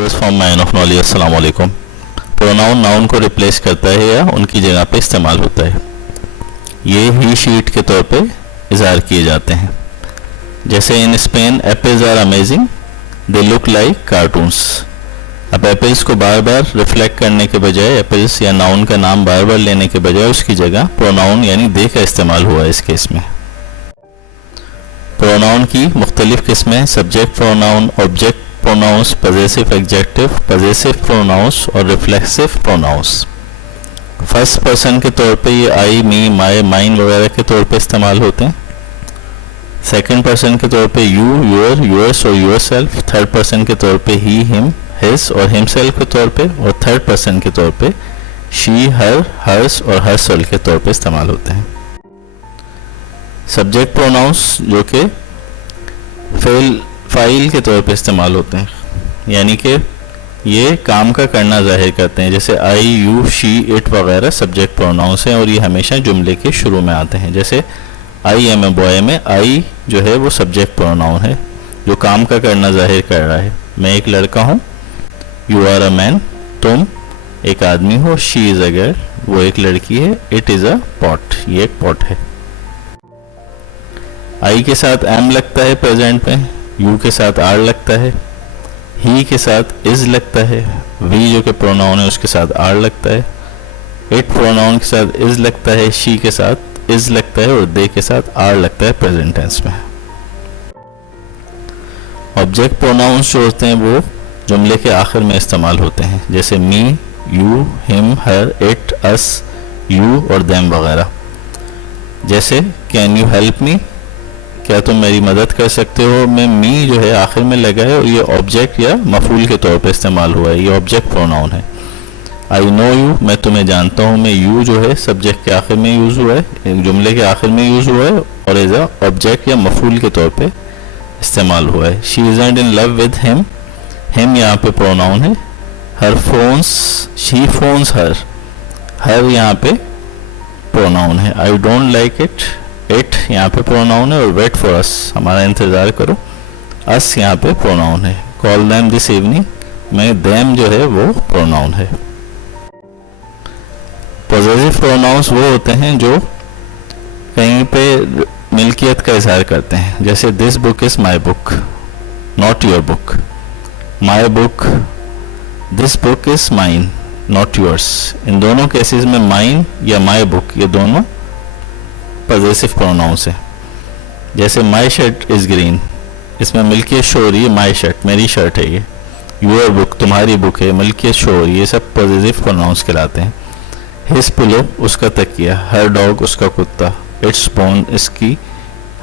Viewers from mine of knowledge, अस्सलाम वालेकुम। Pronoun noun को रिप्लेस करता है या उनकी जगह पे इस्तेमाल होता है। ये ही शीट के तौर पे इज़हार किए जाते हैं। जैसे in Spain apples are amazing, they look like cartoons. अब एप्पल्स को बार बार रिफ्लेक्ट करने के बजाय, एप्पल्स या नाउन का नाम बार बार लेने के बजाय उसकी जगह प्रोनाउन यानी दे का इस्तेमाल हुआ है इस केस में। प्रोनाउन की मुख्तलिफ किस्में subject pronoun, object pronouns, possessive adjective, possessive pronouns और रिफ्लेक्सिव प्रोनाउंस। फर्स्ट पर्सन के तौर पे ये आई, मी, माई, माइन वगैरह के तौर पे इस्तेमाल होते हैं। सेकंड पर्सन के तौर पे यू, यूर, यूर्स और यूर सेल्फ। थर्ड पर्सन के तौर पे ही, हिम, हिज और हिमसेल्फ के तौर पे। और थर्ड पर्सन के तौर पे शी, हर, हर्स और हरसेल्फ के तौर पे इस्तेमाल होते हैं। सब्जेक्ट प्रोनाउंस जो कि फाइल के तौर पे इस्तेमाल होते हैं, यानी कि ये काम का करना जाहिर करते हैं। जैसे आई, यू, शी, इट वगैरह सब्जेक्ट प्रोनाउंस हैं और ये हमेशा जुमले के शुरू में आते हैं। जैसे आई एम ए बॉय में आई जो है वो सब्जेक्ट प्रोनाउन है जो काम का करना जाहिर कर रहा है। मैं एक लड़का हूँ, यू आर अ मैन, तुम एक आदमी हो, शी इज़ अ गर्ल, वो एक लड़की है, इट इज़ अ पॉट, ये एक पॉट है। आई के साथ एम लगता है प्रेजेंट में, यू के साथ आर लगता है, ही के साथ इज लगता है, वी जो कि प्रोनाउन है उसके साथ आर लगता है, इट प्रोनाउन के साथ इज लगता है, शी के साथ इज लगता है और दे के साथ आर लगता है प्रेजेंट टेंस में। ऑब्जेक्ट प्रोनाउंस जो होते हैं वो जुमले के आखिर में इस्तेमाल होते हैं। जैसे me, you, him, her, it, us, you और देम वगैरह। जैसे कैन यू हेल्प मी, क्या तुम मेरी मदद कर सकते हो, में मी जो है आखिर में लगा है और ये ऑब्जेक्ट या मफूल के तौर पे इस्तेमाल हुआ है, ये ऑब्जेक्ट प्रोनाउन है। आई नो यू, मैं तुम्हें जानता हूँ, में यू जो है सब्जेक्ट के आखिर में यूज़ हुआ है, जुमले के आखिर में यूज़ हुआ है और एज अ ऑब्जेक्ट या मफूल के तौर पे इस्तेमाल हुआ है। She isn't in love with him, him यहाँ पे प्रोनाउन है। हर फोन्स, शी फोन्स हर यहाँ पे प्रोनाउन है। I don't like it, it यहाँ पे प्रोनाउन है और वेट फॉर अस, हमारा इंतज़ार करो, अस यहाँ पे प्रोनाउन है। कॉल देम दिस इवनिंग में देम जो है वो प्रोनाउन है। पॉजिटिव प्रोनाउंस वो होते हैं जो कहीं पे मिल्कियत का इजहार करते हैं। जैसे this book is my book, not your book, my book, this book is mine, not yours. इन दोनों केसेस में माइन या माई बुक ये दोनों पॉजिटिव प्रोनाउंस है। जैसे माई शर्ट इज़ ग्रीन, इसमें मिल्कियत शो हो रही है, माई शर्ट मेरी शर्ट है ये। यूर बुक तुम्हारी बुक है, मिल्कियत शो हो रही है, ये सब पॉजिटिव प्रोनाउंस कहलाते हैं। हिज पिलो उसका तकिया, हर डॉग उसका कुत्ता, इट्स बोन इसकी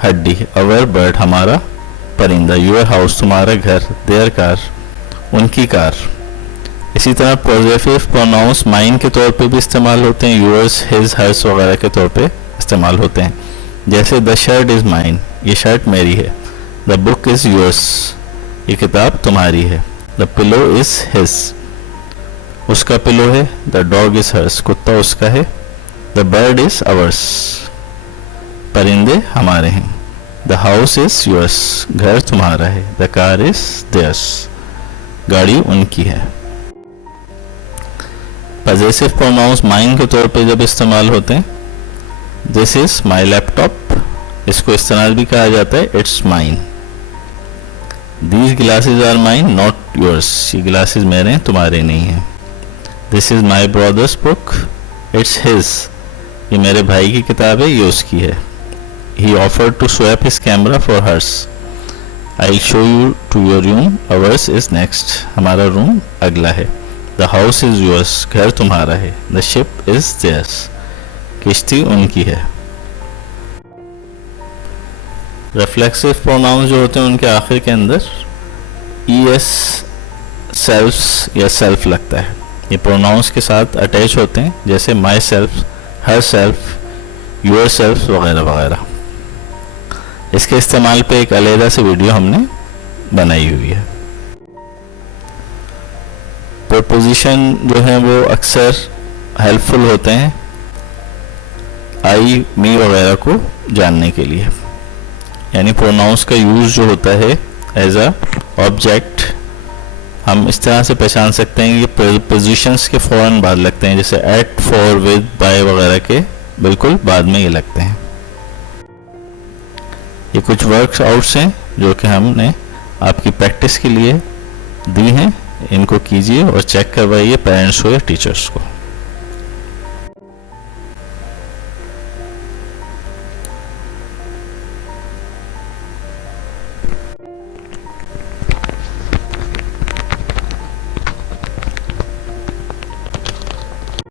हड्डी, अवर बर्ड हमारा परिंदा, यूर हाउस तुम्हारा घर, देयर कार उनकी कार। इसी तरह पॉजिटिव प्रोनाउंस माइन के तौर पे भी इस्तेमाल होते हैं, यूर्स, हिज, हर्स वगैरह के तौर पे इस्तेमाल होते हैं। जैसे द शर्ट इज़ माइन, ये शर्ट मेरी है। द बुक इज़ योर्स, ये किताब तुम्हारी है। द पिलो इज़ हिज, उसका पिलो है। द डॉग इज़ हर्स, कुत्ता उसका है। द बर्ड इज़ अवर्स, परिंदे हमारे हैं। द हाउस इज़ योर्स, घर तुम्हारा है। द कार इज़ देयर्स, गाड़ी उनकी है। पॉजिटिव प्रोनाउंस माइन के तौर पे जब इस्तेमाल होते हैं, दिस इज माई लैपटॉप, इसको इस तरह भी कहा जाता है, it's mine. These glasses are mine not yours, ये ग्लासेज मेरे हैं तुम्हारे नहीं हैं। This is my brother's book, it's his, ये मेरे भाई की किताब है, ये उसकी है। He offered to swap his camera for hers, I show you to your room, ours is next, हमारा रूम अगला है। द हाउस इज योर्स, घर तुम्हारा है। द शिप इज देयर्स, किश्ती उनकी है। रिफ्लेक्सिव प्रोनाउंस जो होते हैं उनके आखिर के अंदर ईएस, सेल्फ्स या सेल्फ लगता है, ये प्रोनाउंस के साथ अटैच होते हैं। जैसे myself, herself, yourself वगैरह वगैरह। इसके इस्तेमाल पे एक अलहदा से वीडियो हमने बनाई हुई है। प्रीपोजिशन जो है वो अक्सर हेल्पफुल होते हैं आई, मी वगैरह को जानने के लिए, यानी प्रोनाउंस का यूज़ जो होता है एज अ ऑब्जेक्ट हम इस तरह से पहचान सकते हैं कि पोजीशंस के फ़ौरन बाद लगते हैं, जैसे एट, फॉर, विद, बाय वगैरह के बिल्कुल बाद में ये लगते हैं। ये कुछ वर्कआउट्स हैं जो कि हमने आपकी प्रैक्टिस के लिए दी हैं, इनको कीजिए और चेक करवाइए पेरेंट्स को या टीचर्स को।